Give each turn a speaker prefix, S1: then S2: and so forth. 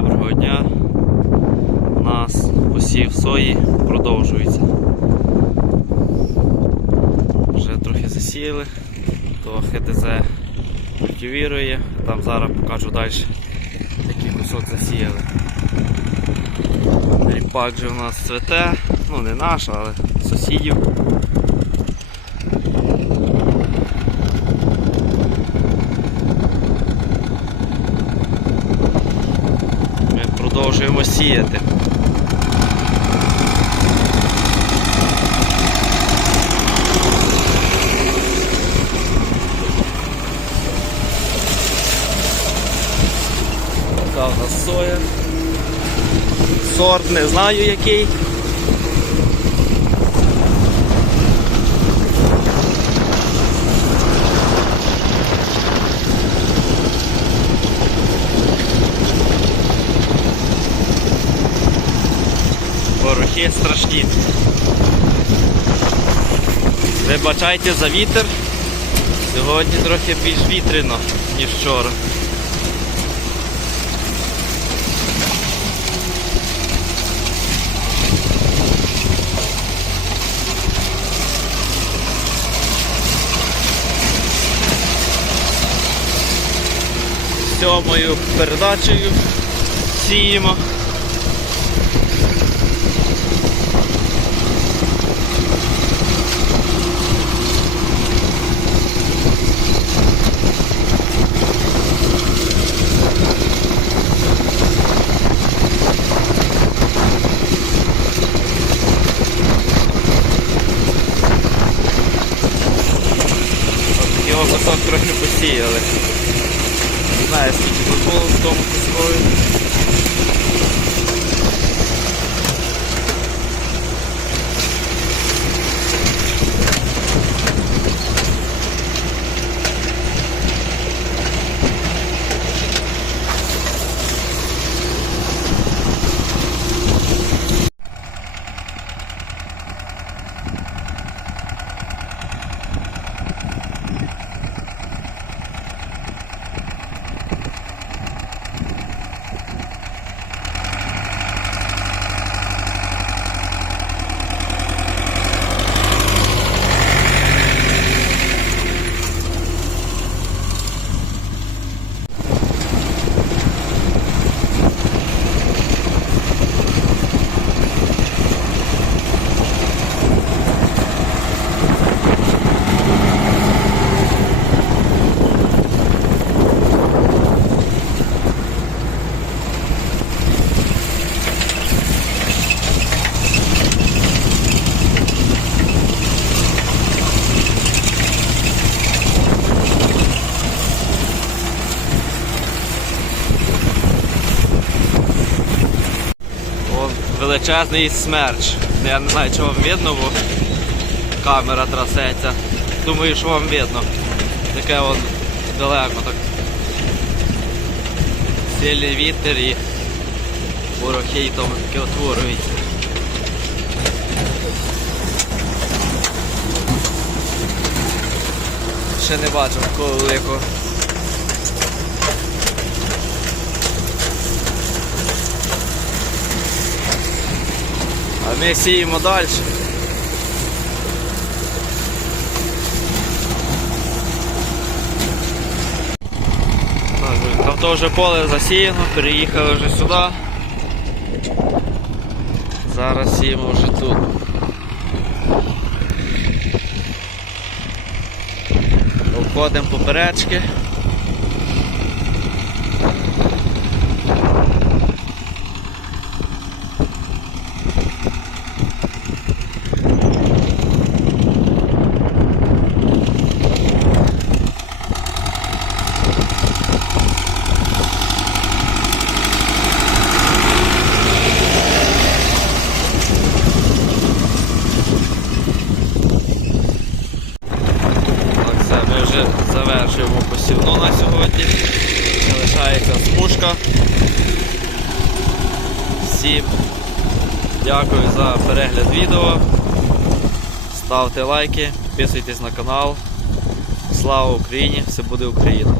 S1: доброго дня. У нас посів сої продовжується. Вже трохи засіяли, то ХТЗ культивірує. Там зараз покажу далі, який кусок засіяли. Ріпак же у нас цвете, ну не наш, але сусідів. Ми продовжуємо сіяти. Така у нас соя. Сорт не знаю який. Порохи страшні. Вибачайте за вітер. Сьогодні трохи більш вітряно, ніж вчора. Сьомою передачею сіємо. Трохи посіяли. Не знаю, скільки тут було в тому кускові. Величезний смерч. Я не знаю, чи вам видно, бо камера трасеться. Думаю, що вам видно. Таке от далеко так. Сильний вітер і ворохи тому таке утворюється. Ще не бачив такого великого. Ми сіємо далі. Так, Там то вже поле засіяно, переїхали вже сюди. Зараз сіємо вже тут. Обходимо поперечки. Так, вже завершуємо посівну на сьогодні. Залишається спушка. Всім дякую за перегляд відео. Ставте лайки, підписуйтесь на канал. Слава Україні! Все буде Україна!